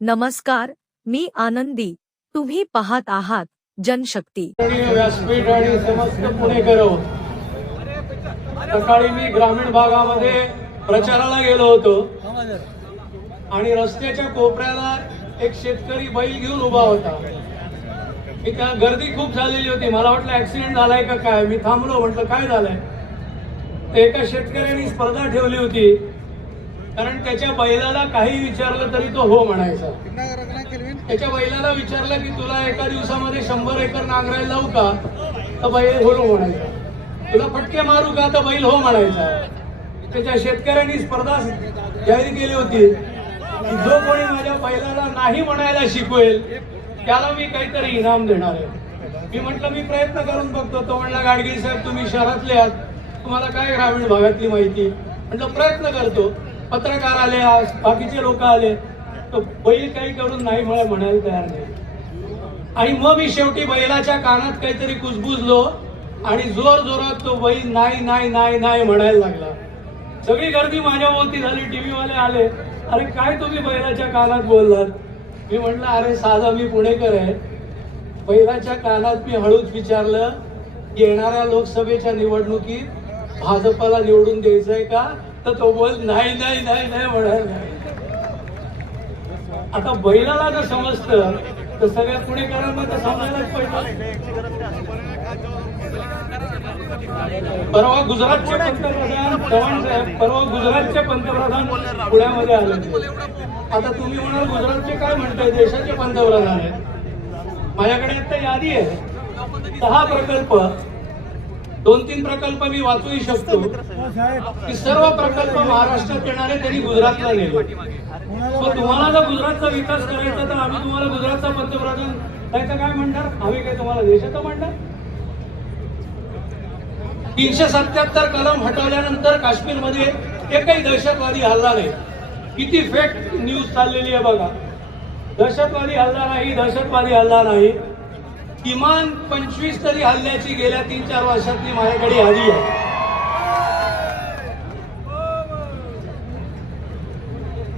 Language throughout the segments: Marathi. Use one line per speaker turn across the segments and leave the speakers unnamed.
नमस्कार मी आनंदी. तुम्ही पाहत आहात जनशक्ती.
व्यासपीठ आणि समस्त पुणेकर सकाळी मी ग्रामीण भागामध्ये प्रचाराला गेलो होतो. आणि रस्त्याच्या कोपऱ्याला एक शेतकरी बैल घेऊन उभा होता. मी त्या गर्दी खूप झालेली होती. मला वाटलं ऍक्सिडेंट झालाय का काय? मी थांबलो म्हटलं काय झालंय? एका शेतकऱ्याने स्पर्धा ठेवली होती. कारण त्याच्या बैलाला काही विचारलं तरी तो हो म्हणायचा. त्याच्या बैलाला विचारलं की तुला एका दिवसामध्ये शंभर एकर नांगरायला लावू का? तर बैल हो म्हणायचा. तुला फटके मारू का? तर बैल हो म्हणायचा. त्याच्या शेतकऱ्यांनी स्पर्धा जाहीर केली होती. की जो कोणी माझ्या बैलाला नाही म्हणायला शिकवेल त्याला मी काहीतरी इनाम देणार आहे. मी म्हटलं मी प्रयत्न करून बघतो. तो म्हणला गाडगिरी साहेब तुम्ही शहरातले आहात. तुम्हाला काय ग्रामीण भागातली माहिती? म्हटलं प्रयत्न करतो. पत्रकार आले आज बाकीचे लोक आले तर बैल काही करून नाही मला म्हणायला तयार नाही. आणि मग मी शेवटी बैलाच्या कानात काहीतरी कुजबुजलो आणि जोर जोरात तो बैल नाही नाही नाही नाही म्हणायला लागला. सगळी गर्दी माझ्या भोवती झाली टीव्हीवाले आले. अरे काय तुम्ही बैलाच्या कानात बोललात? मी म्हटलं अरे साधा मी पुणेकर आहे. बैलाच्या कानात मी हळूच विचारलं येणाऱ्या लोकसभेच्या निवडणुकीत भाजपाला निवडून द्यायचंय का? तर तो बोल नाही नाही नाही नाही म्हणायला आता बैलाला जर समजतं तर सगळ्या पुणेकरांना तर समजायलाच पाहिजे. परवा गुजरातचे पंतप्रधान चव्हाण साहेब परवा गुजरातचे पंतप्रधान पुण्यामध्ये आले. आता तुम्ही म्हणाल गुजरातचे काय म्हणताय? देशाचे पंतप्रधान आहेत. माझ्याकडे आता यादी आहे. दहा प्रकल्प दोन तीन प्रकल्प मी वाचूही शकतो. की सर्व प्रकल्प महाराष्ट्रात येणारे त्यांनी गुजरातला नेले. मग तुम्हाला जर गुजरातचा विकास करायचा तर आम्ही तुम्हाला गुजरातचा पंतप्रधान त्याचं काय म्हणणार? आम्ही काय तुम्हाला. देशाचं म्हणणार. तीनशे सत्याहत्तर कलम हटवल्यानंतर काश्मीरमध्ये एकही दहशतवादी हल्ला नाही. किती फेक न्यूज चाललेली आहे बघा. दहशतवादी हल्ला नाही दहशतवादी हल्ला नाही. किमान पंचवीस तरी हल्ल्याची गेल्या तीन चार वर्षातली माझ्याकडे हवी आहे.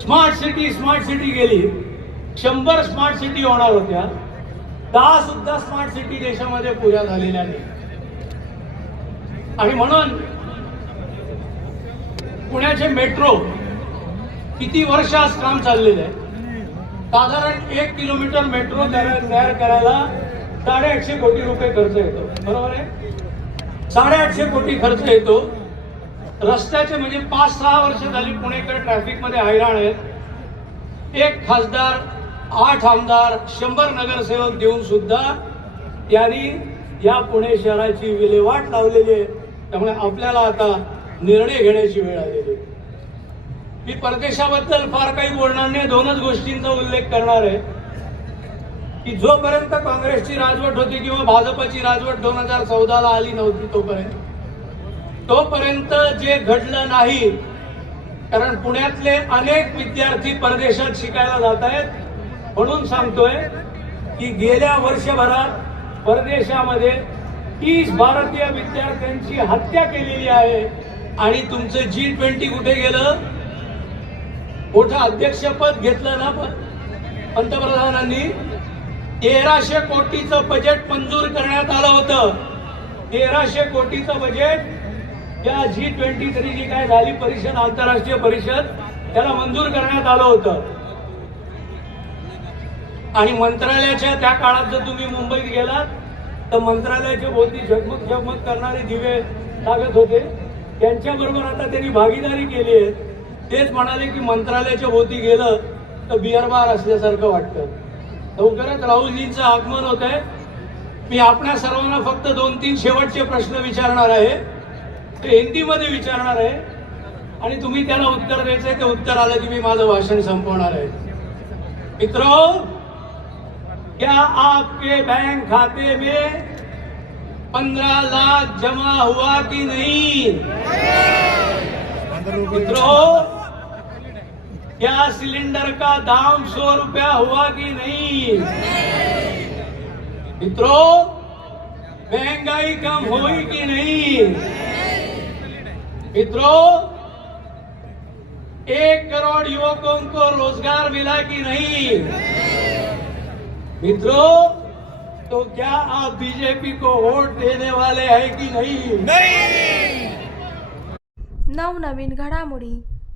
स्मार्ट सिटी स्मार्ट सिटी गेली. शंभर स्मार्ट सिटी होणार होत्या. दहा सुद्धा स्मार्ट सिटी देशामध्ये पुऱ्या झालेल्या नाही. आणि म्हणून पुण्याचे मेट्रो किती वर्ष आज काम चाललेलं आहे. साधारण एक किलोमीटर मेट्रो तयार करायला साडेआठशे कोटी रुपये खर्च येतो. बरोबर आहे? साडेआठशे कोटी खर्च येतो. रस्त्याचे म्हणजे पाच सहा वर्ष झाली पुणेकर ट्रॅफिकमध्ये हैराण आहेत. एक खासदार आठ आमदार शंभर नगरसेवक देऊन सुद्धा त्यांनी या पुणे शहराची विल्हेवाट लावलेली आहे. त्यामुळे आपल्याला आता निर्णय घेण्याची वेळ आलेली मी परदेशाबद्दल फार काही बोलणार नाही. दोनच गोष्टींचा उल्लेख करणार आहे. की जोपर्यंत काँग्रेसची राजवट होती किंवा भाजपची राजवट दोन हजार चौदाला आली नव्हती तोपर्यंत तोपर्यंत जे घडलं नाही कारण पुण्यातले अनेक विद्यार्थी परदेशात शिकायला जात आहेत म्हणून सांगतोय की गेल्या वर्षभरात परदेशामध्ये तीस भारतीय विद्यार्थ्यांची हत्या केलेली आहे आणि तुमचं जी ट्वेंटी कुठे गेलं? मोठं अध्यक्षपद घेतलं ना प- पंतप्रधानांनी? तेराशे कोटीचं बजेट मंजूर करण्यात आलं होतं. तेराशे कोटीचं बजेट या जी ट्वेंटी थ्री जी काय झाली परिषद आंतरराष्ट्रीय परिषद त्याला मंजूर करण्यात आलं होतं. आणि मंत्रालयाच्या त्या काळात जर तुम्ही मुंबईत गेलात तर मंत्रालयाच्या भोवती झगमग झगमग करणारे दिवे लागत होते. त्यांच्याबरोबर आता त्यांनी भागीदारी केली आहे. तेच म्हणाले की मंत्रालयाच्या भोवती गेलं तर बिअरबार असल्यासारखं वाटतं. लवकरच राहुलजींचं आगमन होत आहे. मी आपल्या सर्वांना फक्त दोन तीन शेवटचे प्रश्न विचारणार आहे. ते हिंदीमध्ये विचारणार आहे. आणि तुम्ही त्याला उत्तर द्यायचंय ते उत्तर आलं की मी माझं भाषण संपवणार आहे. मित्रो क्या आपके बैंक खाते में पंद्रह लाख जमा हुआ कि नहीं? मित्रों क्या सिलेंडर का दाम सौ रुपया हुआ कि नहीं? मित्रों महँगाई कम हुई कि नहीं? मित्रों एक करोड़ युवकों को रोज़गार मिला कि नहीं? मित्रों तो क्या आप बीजेपी को वोट देने वाले हैं कि नहीं? नहीं!
नवनवीन घडामोडी